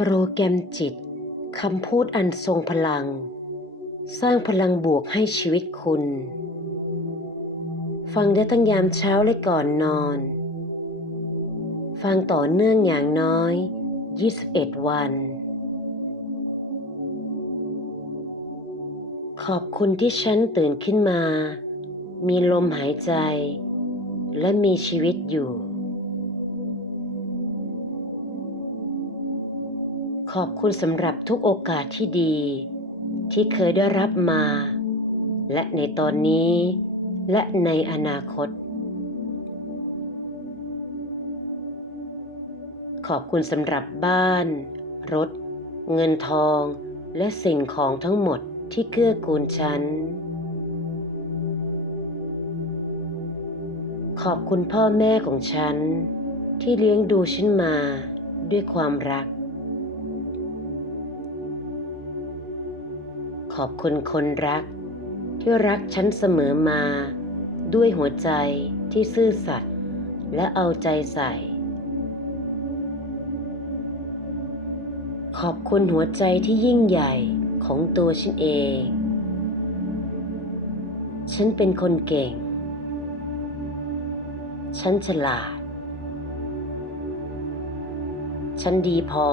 โปรแกรมจิตคำพูดอันทรงพลัง สร้างพลังบวกให้ชีวิตคุณ ฟังได้ตั้งยามเช้าและก่อนนอน ฟังต่อเนื่องอย่างน้อย 21 วัน ขอบคุณที่ฉันตื่นขึ้นมา มีลมหายใจ และมีชีวิตอยู่ ขอบคุณสำหรับทุกโอกาสที่ดี ที่เคยได้รับมา และในตอนนี้ และในอนาคต ขอบคุณสำหรับบ้าน รถ เงินทอง และสิ่งของทั้งหมดที่เกื้อกูลฉัน ขอบคุณพ่อแม่ของฉัน ที่เลี้ยงดูฉันมาด้วยความรัก ขอบคุณคนรัก ที่รักฉันเสมอมา ด้วยหัวใจที่ซื่อสัตย์และเอาใจใส่ ขอบคุณหัวใจที่ยิ่งใหญ่ของตัวฉันเอง ฉันเป็นคนเก่ง ฉันฉลาด ฉันดีพอ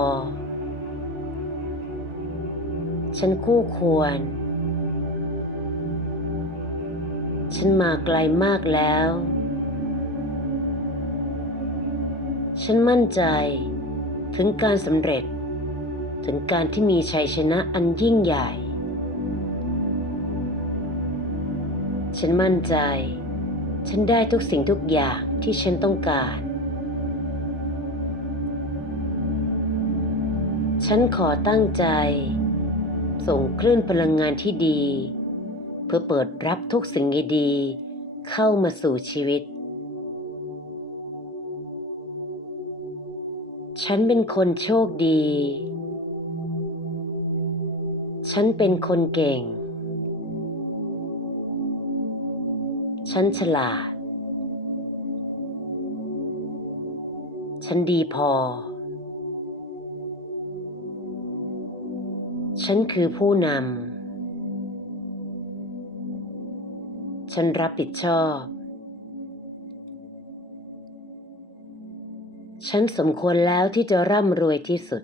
ฉันคู่ควร ฉันมาไกลมากแล้ว ฉันมั่นใจถึงการสำเร็จ ถึงการที่มีชัยชนะอันยิ่งใหญ่ ฉันมั่นใจ ฉันได้ทุกสิ่งทุกอย่างที่ฉันต้องการ ฉันขอตั้งใจ ส่งคลื่นพลังงานที่ดี เพื่อเปิดรับทุกสิ่งดีๆเข้ามาสู่ชีวิต ฉันเป็นคนโชคดี ฉันเป็นคนเก่ง ฉันฉลาด ฉันดีพอ ฉันคือผู้นำ ฉันรับผิดชอบ ฉันสมควรแล้วที่จะร่ำรวยที่สุด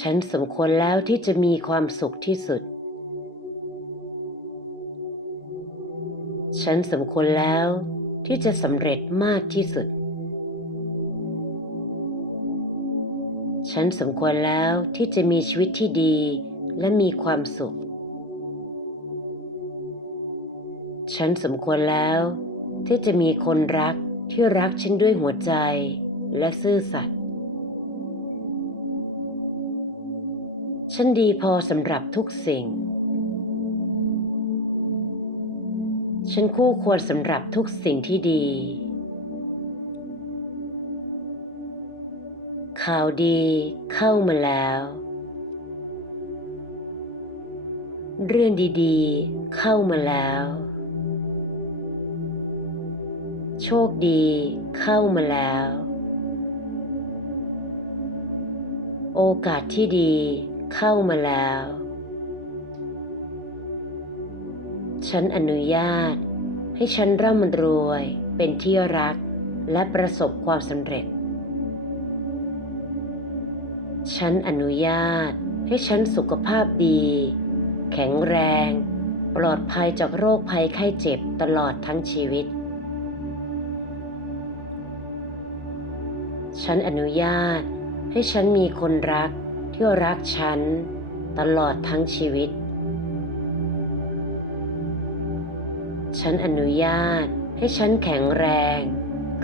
ฉันสมควรแล้วที่จะมีความสุขที่สุด ฉันสมควรแล้วที่จะสำเร็จมากที่สุด ฉันสมควรแล้วที่จะมีชีวิตที่ดีและมีความสุข ฉันสมควรแล้วที่จะมีคนรักที่รักฉันด้วยหัวใจและซื่อสัตย์ ฉันดีพอสำหรับทุกสิ่ง ฉันคู่ควรสำหรับทุกสิ่งที่ดี ข่าวดีเข้ามาแล้ว เรื่องดีๆ เข้ามาแล้ว โชคดีเข้ามาแล้ว โอกาสที่ดีเข้ามาแล้ว ฉันอนุญาตให้ฉันร่ำรวยเป็นที่รักและประสบความสำเร็จ ฉันอนุญาตให้ฉันสุขภาพดี แข็งแรง ปลอดภัยจากโรคภัยไข้เจ็บตลอดทั้งชีวิต ฉันอนุญาตให้ฉันมีคนรักที่รักฉันตลอดทั้งชีวิต ฉันอนุญาตให้ฉันแข็งแรง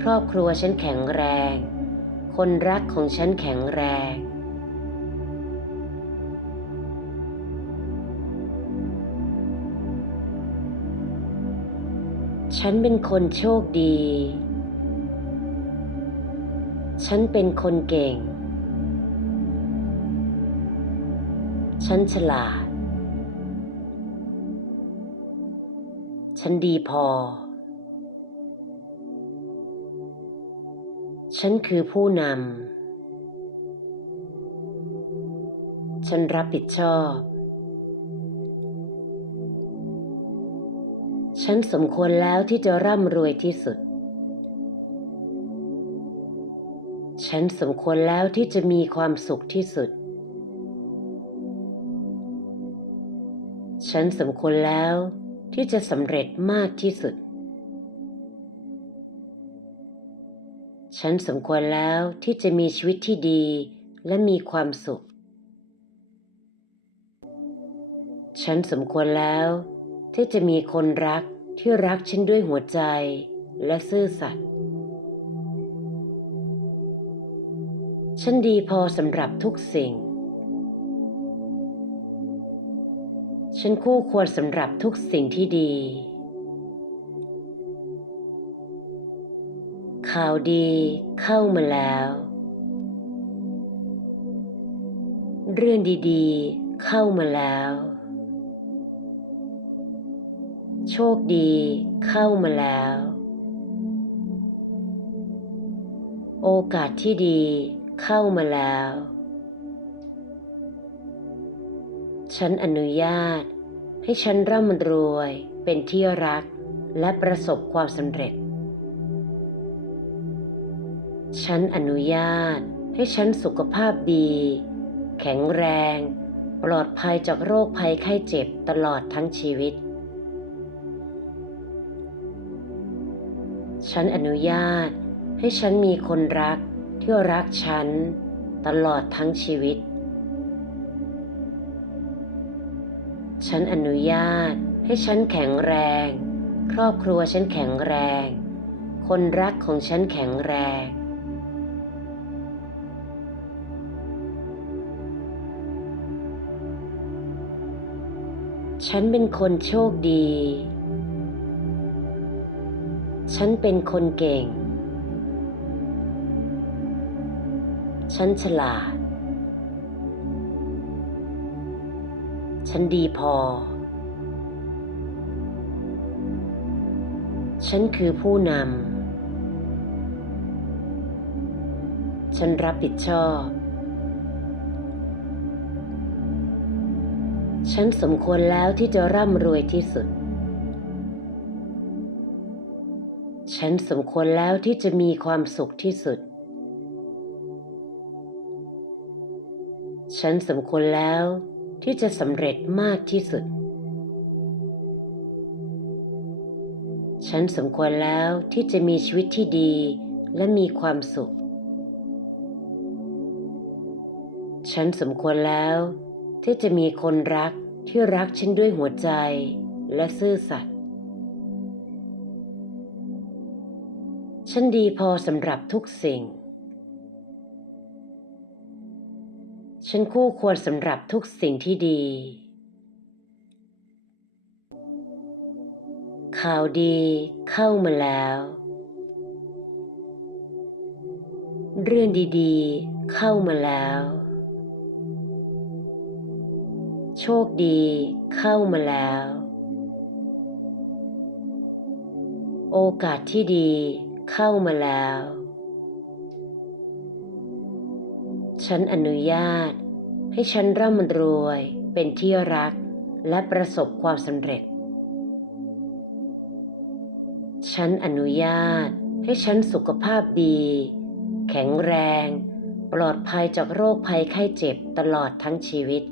ครอบครัวฉันแข็งแรง คนรักของฉันแข็งแรง ฉันเป็นคนโชคดี ฉันเป็นคนเก่ง ฉันฉลาด ฉันดีพอ ฉันคือผู้นำ ฉันรับผิดชอบ ฉันสมควรแล้วที่จะร่ำรวยที่สุด ฉันสมควรแล้วที่จะมีความสุขที่สุด ฉันสมควรแล้วที่จะสำเร็จมากที่สุด ฉันสมควรแล้วที่จะมีชีวิตที่ดีและมีความสุข ฉันสมควรแล้วที่จะมีคนรัก ที่รักฉันด้วยหัวใจและซื่อสัตย์ ฉันดีพอสำหรับทุกสิ่ง ฉันคู่ควรสำหรับทุกสิ่งที่ดี ข่าวดีเข้ามาแล้ว เรื่องดีๆ เข้ามาแล้ว โชคดีเข้ามาแล้ว โอกาสที่ดีเข้ามาแล้ว ฉันอนุญาตให้ฉันร่ำรวยเป็นที่รักและประสบความสำเร็จ ฉันอนุญาตให้ฉันสุขภาพดี แข็งแรง ปลอดภัยจากโรคภัยไข้เจ็บตลอดทั้งชีวิต ฉันอนุญาตให้ฉันมีคนรักที่รักฉันตลอดทั้งชีวิต ฉันอนุญาตให้ฉันแข็งแรง ครอบครัวฉันแข็งแรง คนรักของฉันแข็งแรง ฉันเป็นคนโชคดี ฉันเป็นคนเก่ง ฉันฉลาด ฉันดีพอ ฉันคือผู้นำ ฉันรับผิดชอบ ฉันสมควรแล้วที่จะร่ำรวยที่สุด ฉันสมควรแล้วที่จะมีความสุขที่สุด ฉันสมควรแล้วที่จะสำเร็จมากที่สุด ฉันสมควรแล้วที่จะมีชีวิตที่ดีและมีความสุข ฉันสมควรแล้วที่จะมีคนรักที่รักฉันด้วยหัวใจและซื่อสัตย์ ฉันดีพอสำหรับทุกสิ่ง ฉันคู่ควรสำหรับทุกสิ่งที่ดี ข่าวดีเข้ามาแล้ว เรื่องดีๆ เข้ามาแล้ว โชคดีเข้ามาแล้วโอกาสที่ดี เข้ามาแล้ว ฉันอนุญาตให้ฉันร่ำรวยเป็นที่รักและประสบความสำเร็จ ฉันอนุญาตให้ฉันสุขภาพดี แข็งแรง ปลอดภัยจากโรคภัยไข้เจ็บตลอดทั้งชีวิต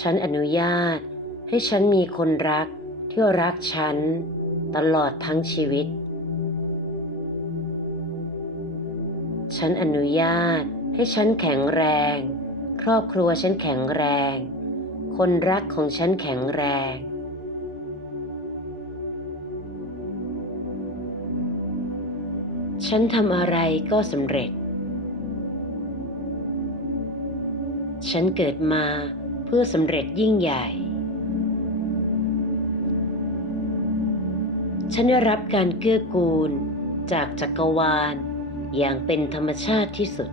ฉันอนุญาตให้ฉันมีคนรัก ที่รักฉันตลอดทั้งชีวิต ฉันอนุญาตให้ฉันแข็งแรง ครอบครัวฉันแข็งแรง คนรักของฉันแข็งแรง ฉันทำอะไรก็สำเร็จ ฉันเกิดมาเพื่อสำเร็จยิ่งใหญ่ ฉันได้รับการเกื้อกูลจากจักรวาล อย่างเป็นธรรมชาติที่สุด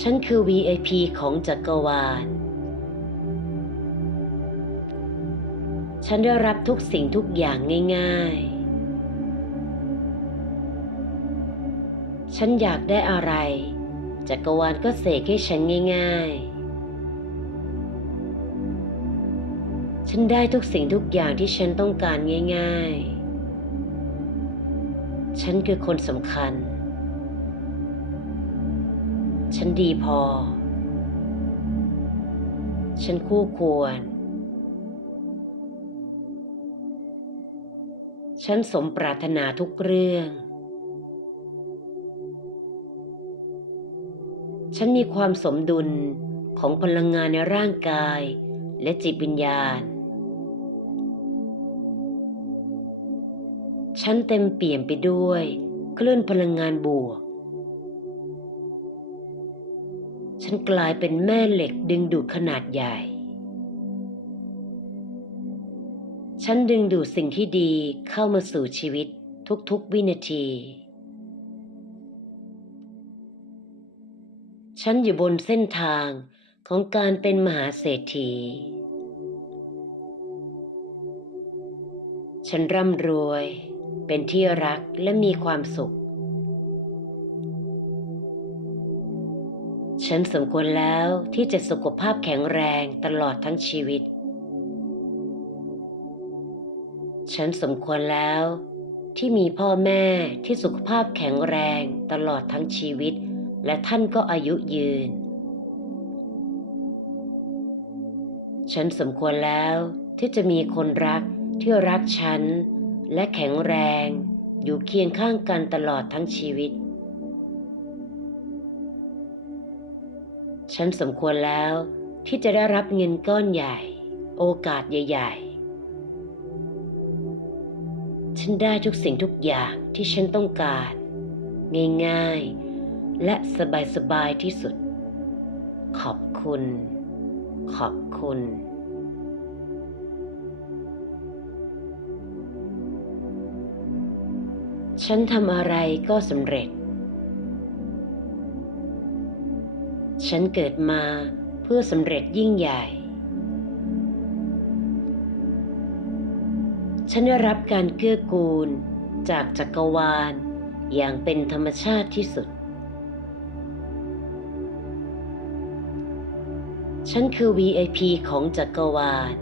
ฉันคือ VIP ของจักรวาล ฉันได้รับทุกสิ่งทุกอย่างง่ายๆ ฉันอยากได้อะไร จักรวาลก็เสกให้ฉันง่าย ๆ ฉันได้ทุกสิ่งทุกอย่างที่ฉันต้องการง่าย ๆ ฉันคือคนสำคัญ ฉันดีพอ ฉันคู่ควร ฉันสมปรารถนาทุกเรื่อง ฉันมีความสมดุลของพลังงานในร่างกายและจิตวิญญาณ ฉันเต็มเปี่ยมไปด้วยคลื่นพลังงานบวก ฉันกลายเป็นแม่เหล็กดึงดูดขนาดใหญ่ ฉันดึงดูดสิ่งที่ดีเข้ามาสู่ชีวิตทุกๆวินาที ฉันอยู่บนเส้นทางของการเป็นมหาเศรษฐี ฉันร่ำรวย เป็นที่รักและมีความสุข ฉันสมควรแล้วที่จะสุขภาพแข็งแรงตลอดทั้งชีวิต ฉันสมควรแล้วที่มีพ่อแม่ที่สุขภาพแข็งแรงตลอดทั้งชีวิต และท่านก็อายุยืน ฉันสมควรแล้วที่จะมีคนรักที่รักฉัน และแข็งแรงอยู่เคียงข้างกันตลอดทั้งชีวิต ฉันสมควรแล้วที่จะได้รับเงินก้อนใหญ่ โอกาสใหญ่ ๆ ฉันได้ทุกสิ่งทุกอย่างที่ฉันต้องการ ง่ายๆ และสบายๆที่สุด ขอบคุณ ขอบคุณ ฉันทำอะไรก็สำเร็จ ฉันเกิดมาเพื่อสำเร็จยิ่งใหญ่ ฉันได้รับการเกื้อกูลจากจักรวาลอย่างเป็นธรรมชาติที่สุด ฉันคือ VIP ของจักรวาล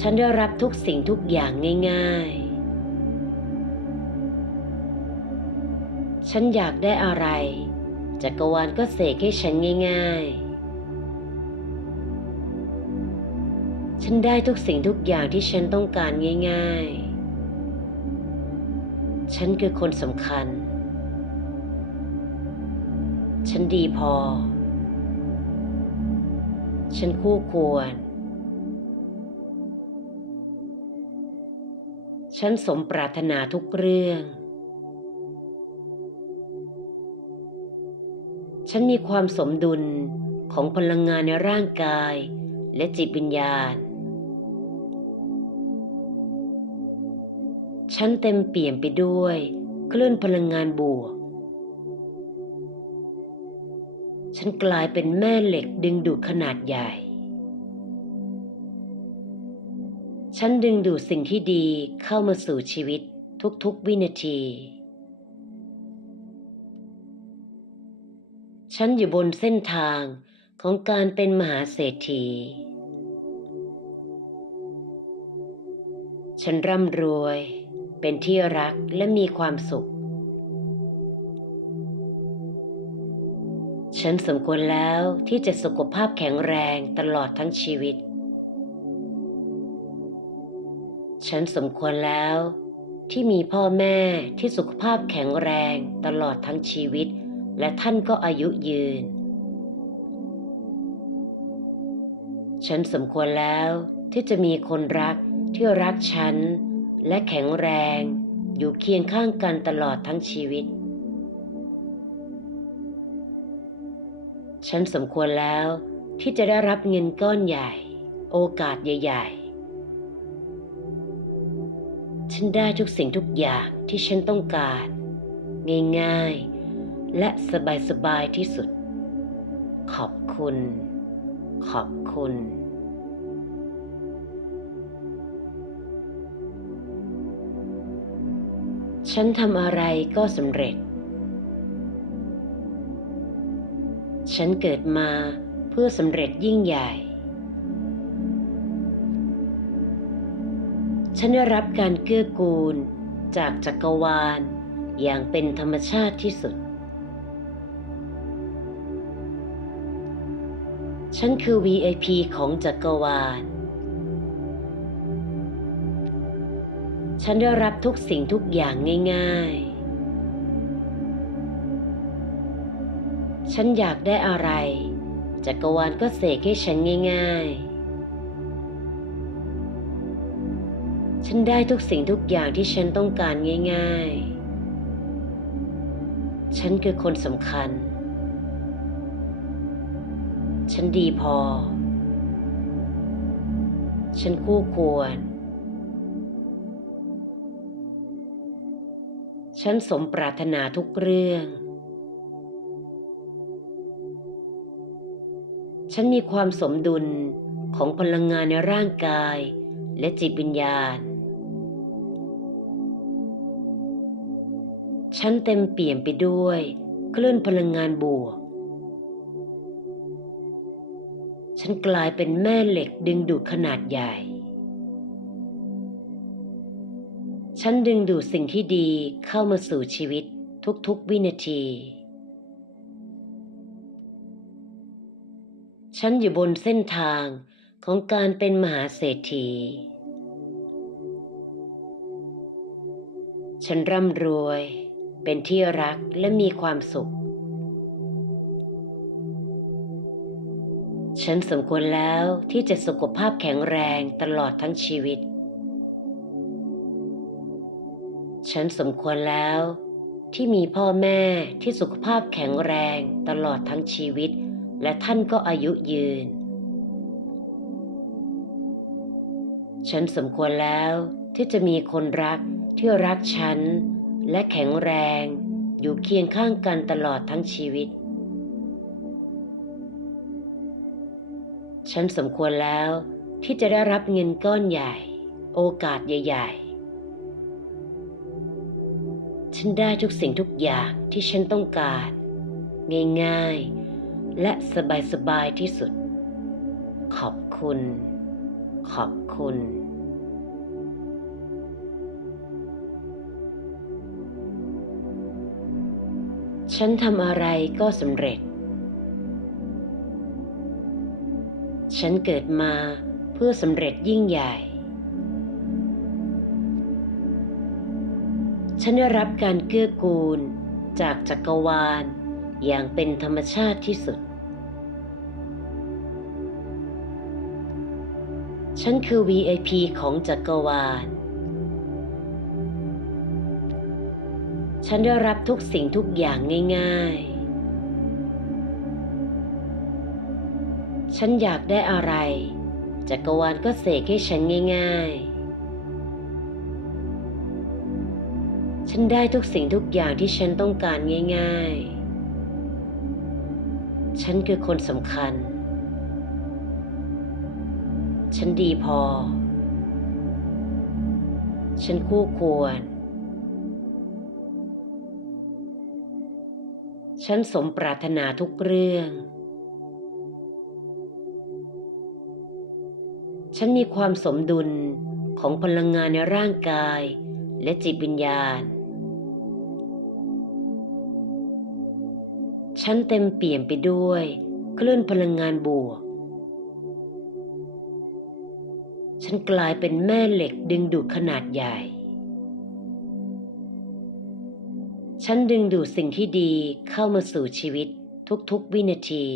ฉันได้รับทุกสิ่งทุกอย่างง่ายๆ ฉันอยากได้อะไร จักรวาลก็เสกให้ฉันง่าย ๆ ฉันได้ทุกสิ่งทุกอย่างที่ฉันต้องการง่าย ๆ ฉันคือคนสำคัญ ฉันดีพอ ฉันคู่ควร ฉันสมปรารถนาทุกเรื่อง ฉันมีความสมดุลของพลังงานในร่างกายและจิตวิญญาณ ฉันเต็มเปี่ยมไปด้วยคลื่นพลังงานบวก ฉันกลายเป็นแม่เหล็กดึงดูดขนาดใหญ่ ฉันดึงดูดสิ่งที่ดีเข้ามาสู่ชีวิตทุกๆวินาที ฉันอยู่บนเส้นทางของการเป็นมหาเศรษฐี ฉันร่ำรวย เป็นที่รักและมีความสุข ฉันสมควรแล้วที่จะสุขภาพแข็งแรงตลอดทั้งชีวิต ฉันสมควรแล้ว ที่มีพ่อแม่ที่สุขภาพแข็งแรงตลอดทั้งชีวิต และท่านก็อายุยืน ฉันสมควรแล้วที่จะมีคนรักที่รักฉัน และแข็งแรง อยู่เคียงข้างกันตลอดทั้งชีวิต ฉันสมควรแล้วที่จะได้รับเงินก้อนใหญ่ โอกาสใหญ่ ๆ ฉันได้ทุกสิ่งทุกอย่างที่ฉันต้องการ ง่ายๆ และสบายๆที่สุด ขอบคุณ ขอบคุณ ฉันทำอะไรก็สำเร็จ ฉันเกิดมาเพื่อสำเร็จยิ่งใหญ่ ฉันได้รับการเกื้อกูลจากจักรวาล อย่างเป็นธรรมชาติที่สุด ฉันคือ VIP ของจักรวาล ฉันได้รับทุกสิ่งทุกอย่างง่าย ๆ ฉันอยากได้อะไร จักรวาลก็เสกให้ฉันง่าย ๆ ฉันได้ทุกสิ่งทุกอย่างที่ฉันต้องการง่าย ๆ ฉันคือคนสำคัญ ฉันดีพอ ฉันคู่ควร ฉันสมปรารถนาทุกเรื่อง ฉันมีความสมดุลของพลังงานในร่างกายและจิตวิญญาณ ฉันเต็มเปี่ยมไปด้วยคลื่นพลังงานบวก ฉันกลายเป็นแม่เหล็กดึงดูดขนาดใหญ่ ฉันดึงดูดสิ่งที่ดีเข้ามาสู่ชีวิตทุกๆวินาที ฉันอยู่บนเส้นทางของการเป็นมหาเศรษฐี ฉันร่ำรวย เป็นที่รักและมีความสุข ฉันสมควรแล้วที่จะสุขภาพแข็งแรงตลอดทั้งชีวิต ฉันสมควรแล้วที่มีพ่อแม่ที่สุขภาพแข็งแรงตลอดทั้งชีวิต และท่านก็อายุยืน ฉันสมควรแล้วที่จะมีคนรักที่รักฉัน และแข็งแรงอยู่เคียงข้างกันตลอดทั้งชีวิต ฉันสมควรแล้วที่จะได้รับเงินก้อนใหญ่ โอกาสใหญ่ ๆ ฉันได้ทุกสิ่งทุกอย่างที่ฉันต้องการ ง่ายๆ และสบายๆที่สุด ขอบคุณ ขอบคุณ ฉันทำอะไรก็สำเร็จ ฉันเกิดมาเพื่อสำเร็จยิ่งใหญ่ ฉันได้รับการเกื้อกูลจากจักรวาลอย่างเป็นธรรมชาติที่สุด ฉันคือ VIP ของจักรวาล ฉันได้รับทุกสิ่งทุกอย่างง่าย ๆ ฉันอยากได้อะไร จักรวาลก็เสกให้ฉันง่าย ๆ ฉันได้ทุกสิ่งทุกอย่างที่ฉันต้องการง่าย ๆ ฉันคือคนสำคัญ ฉันดีพอ ฉันคู่ควร ฉันสมปรารถนาทุกเรื่อง ฉันมีความสมดุลของพลังงานในร่างกายและจิตวิญญาณ ฉันเต็มเปี่ยมไปด้วยคลื่นพลังงานบวก ฉันกลายเป็นแม่เหล็กดึงดูดขนาดใหญ่ ฉันดึงดูดสิ่งที่ดีเข้ามาสู่ชีวิตทุกๆวินาที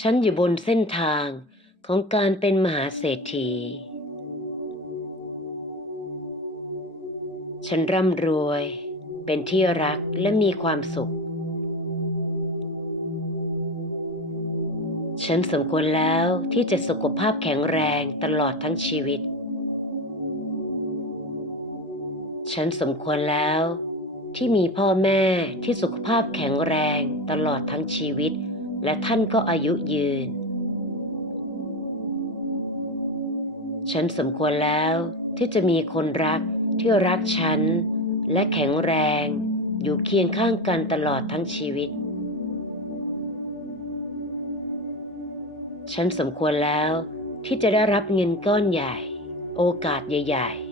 ฉันอยู่บนเส้นทางของการเป็นมหาเศรษฐี ฉันร่ำรวย เป็นที่รักและมีความสุข ฉันสมควรแล้วที่จะสุขภาพแข็งแรงตลอดทั้งชีวิต ฉันสมควรแล้ว ที่มีพ่อแม่ที่สุขภาพแข็งแรงตลอดทั้งชีวิต และท่านก็อายุยืน ฉันสมควรแล้วที่จะมีคนรักที่รักฉัน และแข็งแรง อยู่เคียงข้างกันตลอดทั้งชีวิต ฉันสมควรแล้วที่จะได้รับเงินก้อนใหญ่ โอกาสใหญ่ ๆ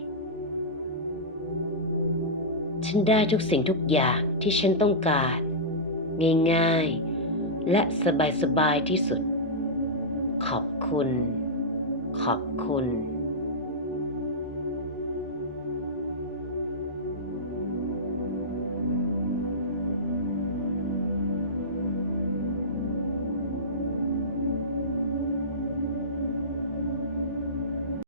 ฉันได้ทุกสิ่งทุกอย่างที่ฉันต้องการ ง่ายๆ และสบายๆที่สุด ขอบคุณ ขอบคุณ